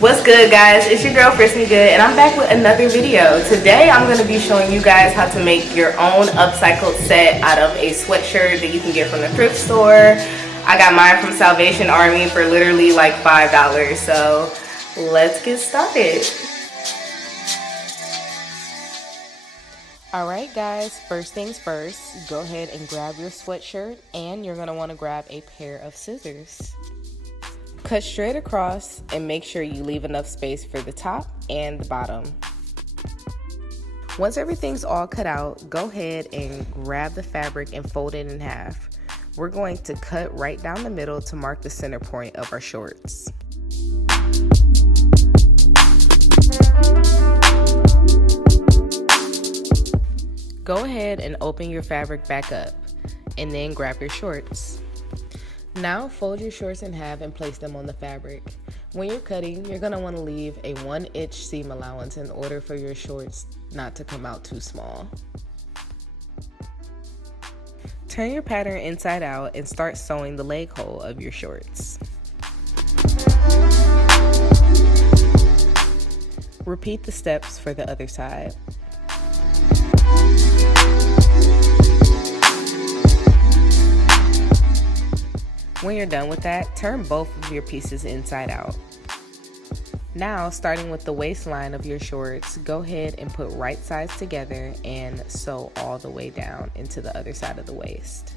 What's good, guys? It's your girl Frisney Good, and I'm back with another video. Today I'm going to be showing you guys how to make your own upcycled set out of a sweatshirt that you can get from the thrift store. I got mine from Salvation Army for literally like $5, so let's get started. Alright guys, first things first, go ahead and grab your sweatshirt, and you're going to want to grab a pair of scissors. Cut straight across and make sure you leave enough space for the top and the bottom. Once everything's all cut out, go ahead and grab the fabric and fold it in half. We're going to cut right down the middle to mark the center point of our shorts. Go ahead and open your fabric back up and then grab your shorts. Now fold your shorts in half and place them on the fabric. When you're cutting, you're going to want to leave a 1-inch seam allowance in order for your shorts not to come out too small. Turn your pattern inside out and start sewing the leg hole of your shorts. Repeat the steps for the other side. When you're done with that, turn both of your pieces inside out. Now, starting with the waistline of your shorts, go ahead and put right sides together and sew all the way down into the other side of the waist.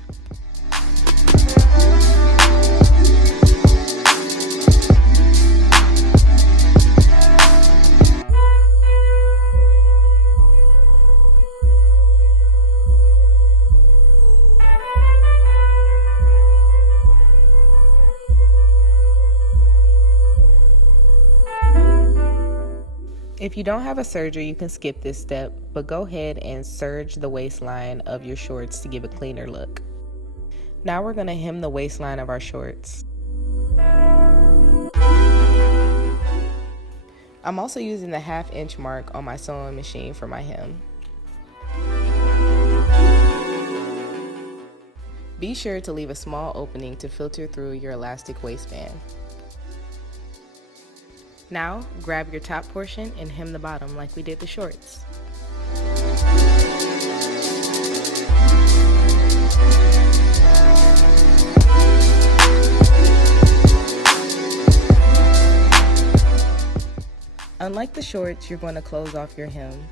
If you don't have a serger, you can skip this step, but go ahead and serge the waistline of your shorts to give a cleaner look. Now we're going to hem the waistline of our shorts. I'm also using the 1/2 inch mark on my sewing machine for my hem. Be sure to leave a small opening to filter through your elastic waistband. Now, grab your top portion and hem the bottom like we did the shorts. Unlike the shorts, you're going to close off your hem.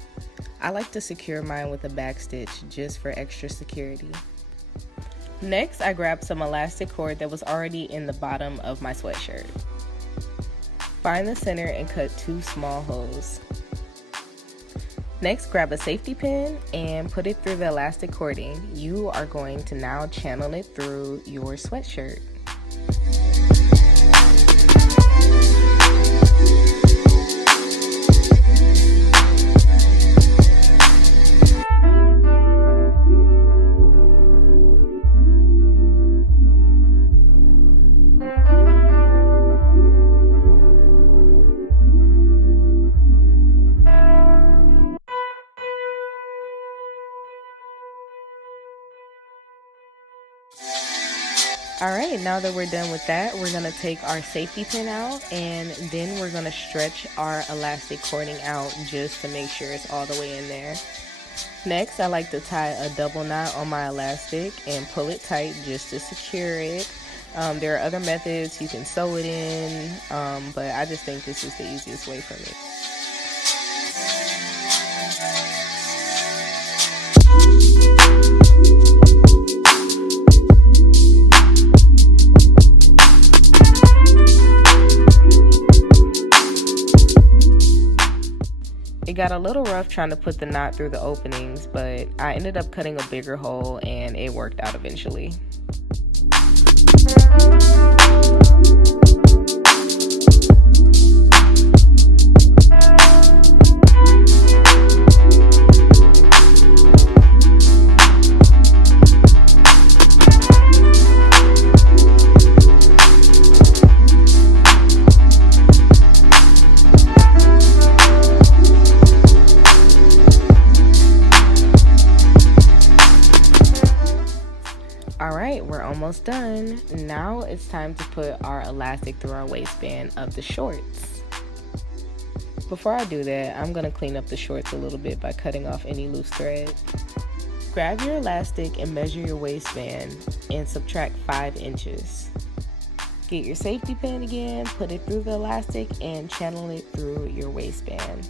I like to secure mine with a back stitch just for extra security. Next, I grabbed some elastic cord that was already in the bottom of my sweatshirt. Find the center and cut 2 small holes. Next, grab a safety pin and put it through the elastic cording. You are going to now channel it through your sweatshirt. Alright, now that we're done with that, we're going to take our safety pin out, and then we're going to stretch our elastic cording out just to make sure it's all the way in there. Next, I like to tie a double knot on my elastic and pull it tight just to secure it. There are other methods you can sew it in, but I just think this is the easiest way for me. It got a little rough trying to put the knot through the openings, but I ended up cutting a bigger hole and it worked out eventually. Alright, we're almost done. Now it's time to put our elastic through our waistband of the shorts. Before I do that, I'm going to clean up the shorts a little bit by cutting off any loose thread. Grab your elastic and measure your waistband and subtract 5 inches. Get your safety pin again, put it through the elastic and channel it through your waistband.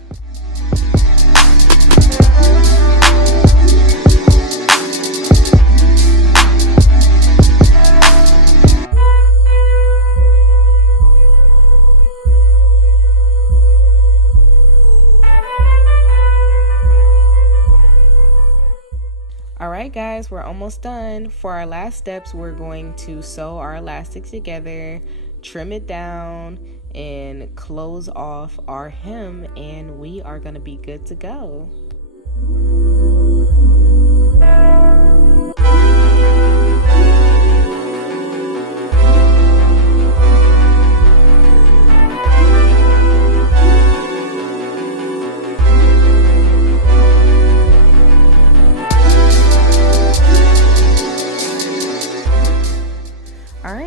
Alright guys, we're almost done. For our last steps, we're going to sew our elastic together, trim it down, and close off our hem, and we are going to be good to go.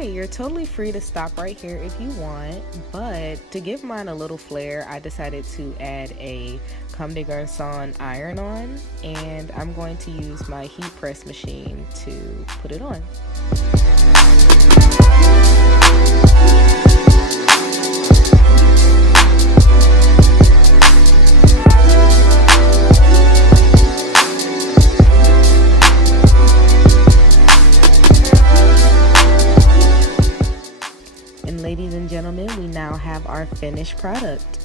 You're totally free to stop right here if you want, but to give mine a little flair, I decided to add a Comme de Garcon iron on, and I'm going to use my heat press machine to put it on. Ladies and gentlemen, we now have our finished product.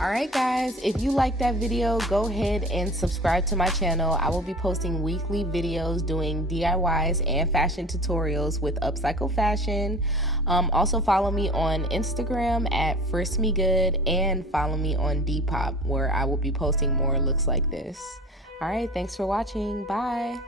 Alright guys, if you like that video, go ahead and subscribe to my channel. I will be posting weekly videos doing DIYs and fashion tutorials with upcycled fashion. Also follow me on Instagram at FristMeGood and follow me on Depop, where I will be posting more looks like this. Alright, thanks for watching. Bye.